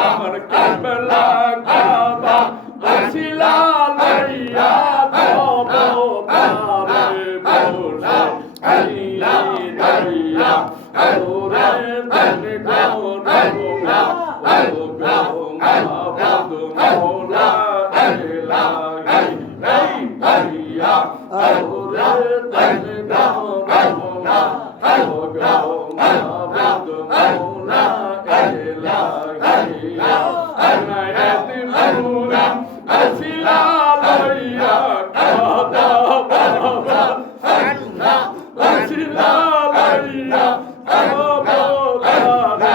আমার কেবলা কাবা বসিলা লইয়া তব তারে বসে আইলা দইয়া ওরে দেন গৌরঙ্গা ও গঙ্গা বধু মৌলা এলা নাই আইয়া ওরে দেন গৌরঙ্গা ও গঙ্গা বধু মৌলা এলা আনায়াতি মৌলা আসিলা লইয়া কাদা বাবা আল্লাহ আসিলা লইয়া কাদা বাবা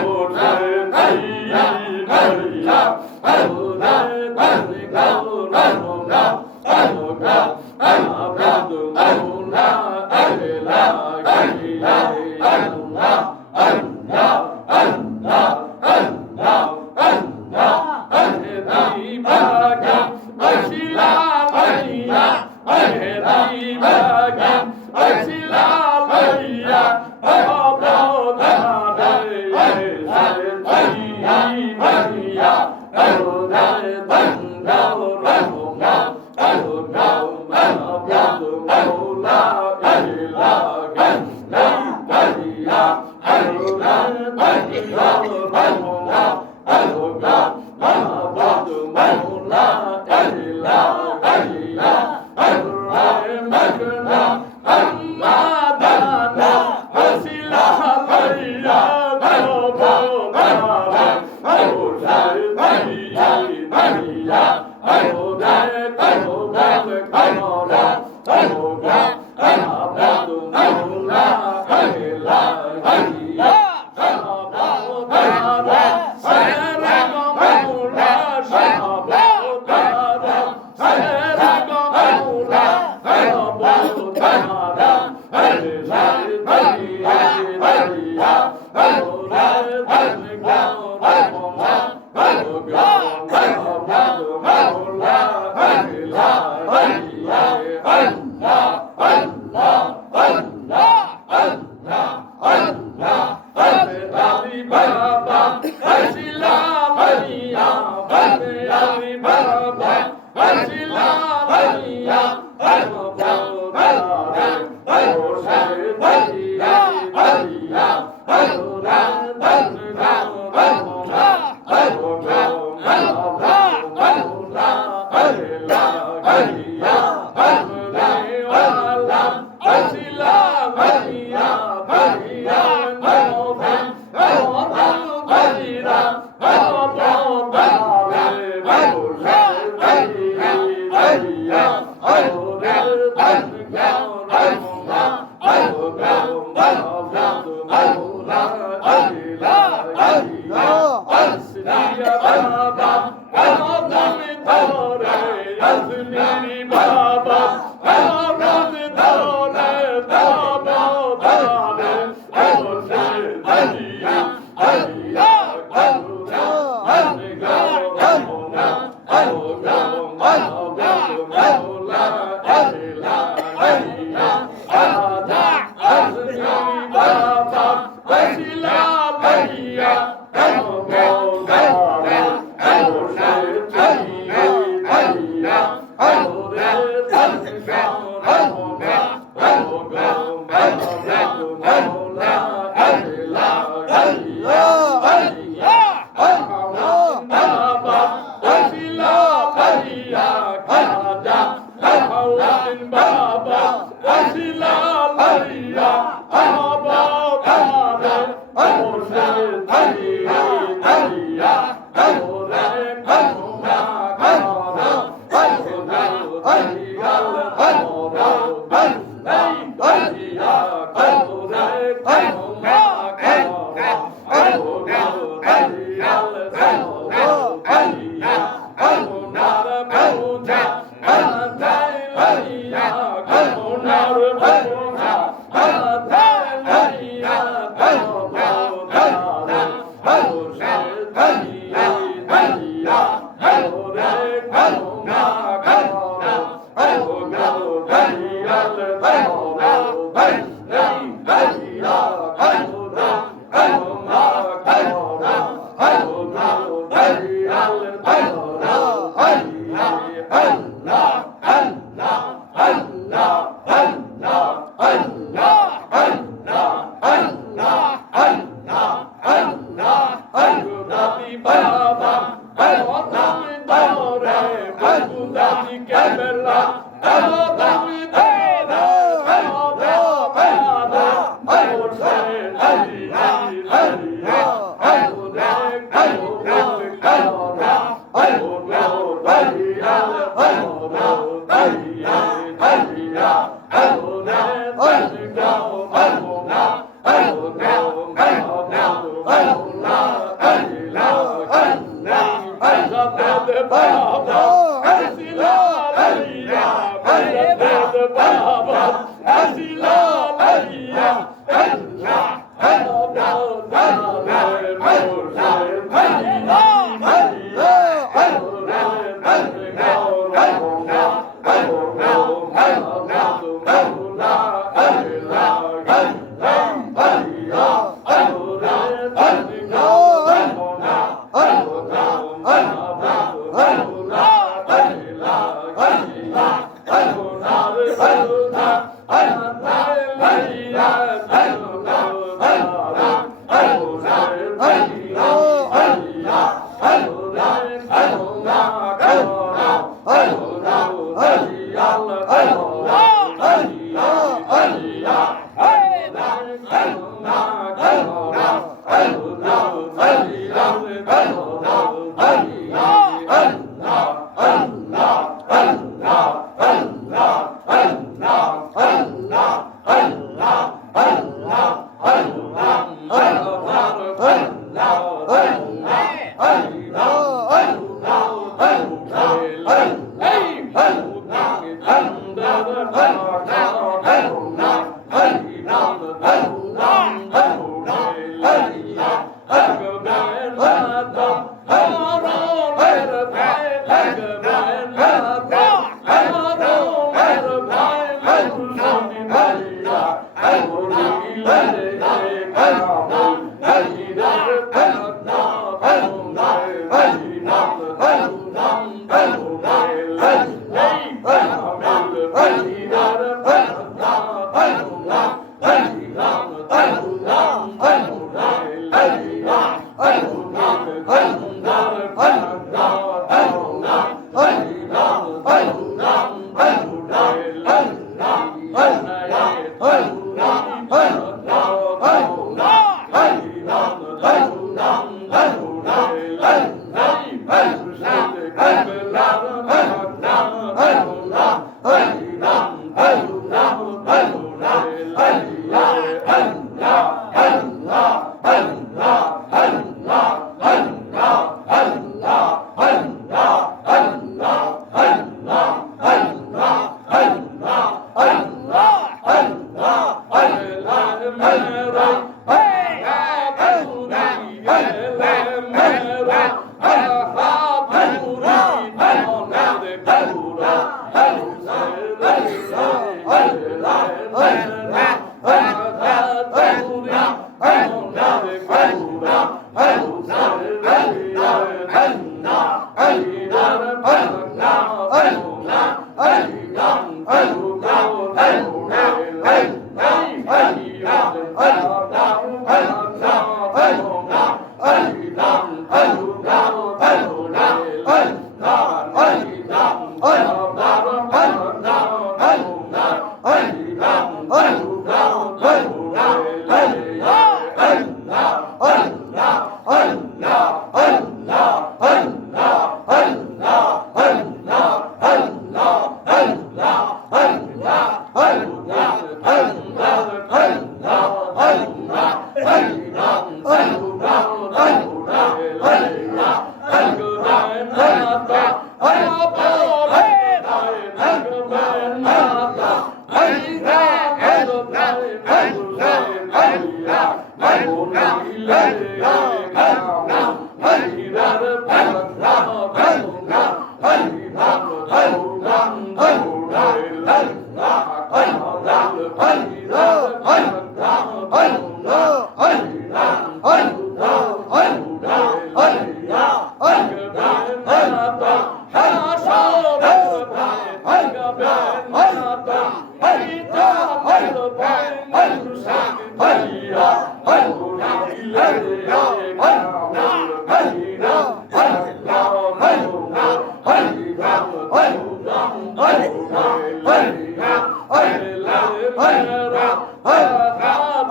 ওরে নাইয়া নাইয়া ওরে নাইয়া রঙ্গা রঙ্গা আবাদু মৌলা এলা গাইয়া আল্লাহ আল্লাহ আল্লাহ আল্লাহ আল্লাহ আহদি বাগা আসিলা লইয়া আহদি বাগা আসিলা লইয়া অবদারে মাইয়া ওরে দঙ্গা রঙ্গা রঙ্গা আবাদু মৌলা এলা গাইয়া ওরে দঙ্গা রঙ্গা রঙ্গা আবাদু মৌলা এলা গাইয়া ওরে মগনা আম্মাদানা আসিলা লইয়া দবদারে ওরে নাইয়া নাইয়া ওরে কবুল করো ওরে আবাদু মৌলা এলা গাইয়া সাবাদারে সেরা মৌলা সাবাদারে সেরা মৌলা সাবাদারে এলা গাইয়া গাইয়া ওরে দঙ্গা রঙ্গা রঙ্গা আবাদু মৌলা এলা গাইয়া আল্লাহ আল্লাহ আল্লাহ আল্লাহ আল্লাহ আলি বাবা আসিলা লইয়া আলি বাবা আসিলা লইয়া অবদারে ওরে দাইয়া দাইয়া ওরে দঙ্গা রঙ্গা রঙ্গা মৌলা এলা গাইয়া ওরে ওয়ালা আসিলা লইয়া গাইয়া নবে ওদাল গাইরা অবদারে বসে গাইয়া গাইয়া ওরে দঙ্গা রঙ্গা রঙ্গা আবাদু মৌলা এলা গাইয়া আসলিয়া বাবা আদম ধরে আসলি বাবা আদম ধরে তবদারে বসে গাইয়া গাইয়া গাইয়া দঙ্গা রঙ্গা রঙ্গা আবাদু মৌলা এলা গাইয়া আদা আসলি বাবা আসিলা লইয়া তবদারে বসে গাইয়া গাইয়া ওরে দঙ্গা রঙ্গা রঙ্গা আবাদু মৌলা এলা গাইয়া গাইয়া বাবা আসিলা লইয়া খাজা আউদ্দিন বাবা আসিলা লইয়া অবদারে বসে গাইয়া গাইয়া ওরে গঙ্গা রঙ্গা রঙ্গা গাইয়া ওরে গাইয়া ওরে গঙ্গা রঙ্গা রঙ্গা গাইয়া গাইয়া ওনার পূজা আদায় লইয়া ওনার পূজা আদায় লইয়া তবদারে বসে গাইয়া গাইয়া ওরে গঙ্গা রঙ্গা রঙ্গা গাইয়া গাইয়া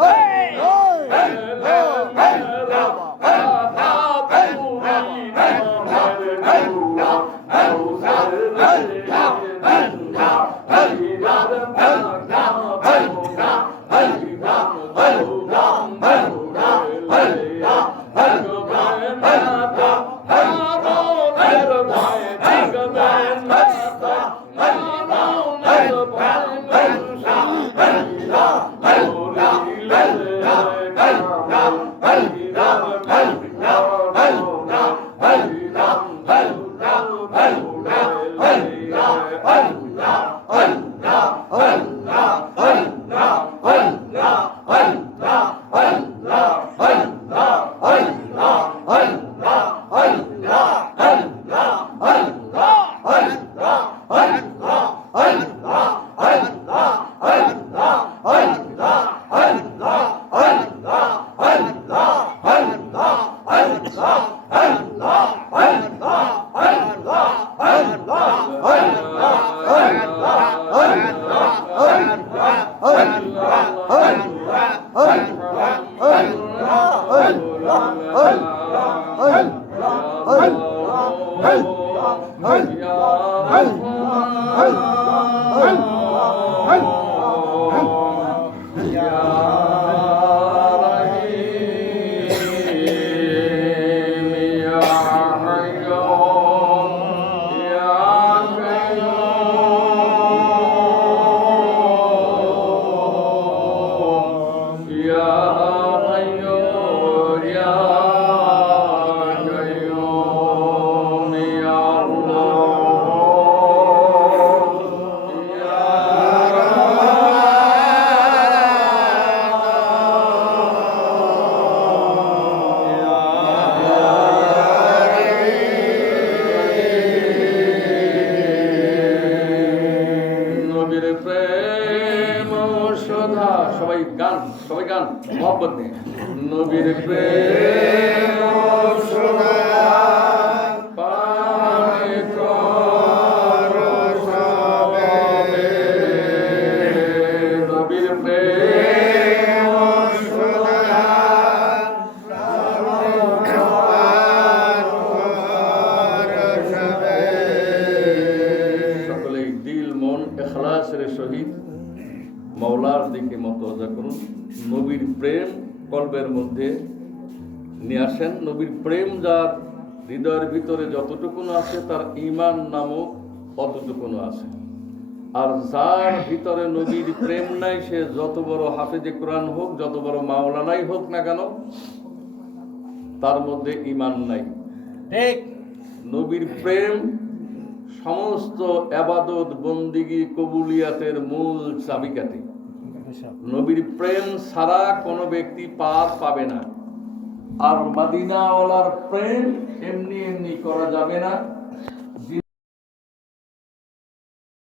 Hey! নবীর প্রেম শোনা পানে করো সবে নবীর প্রেম শোনা সকলেই দিল মন ইখলাসের সহিত মাওলার দিকে মতওয়াজা করুন। নবীর প্রেম কলবের মধ্যে নিয়ে আসেন। নবীর প্রেম যার হৃদয়ের ভিতরে যতটুকুন আছে তার ঈমান নামক অতটুকুন আছে। আর যার ভিতরে নবীর প্রেম নাই সে যত বড় হাফেজে কোরআন হোক, যত বড় মাওলানাই হোক না কেন, তার মধ্যে ঈমান নাই। ঠিক। নবীর প্রেম সমস্ত ইবাদত বন্দিগি কবুলিয়াতের মূল চাবিকাঠি। নবীর প্রেম ছাড়া কোনো ব্যক্তি পার পাবে না। আর মদিনাওয়ালার প্রেম এমনি এমনি করা যাবে না।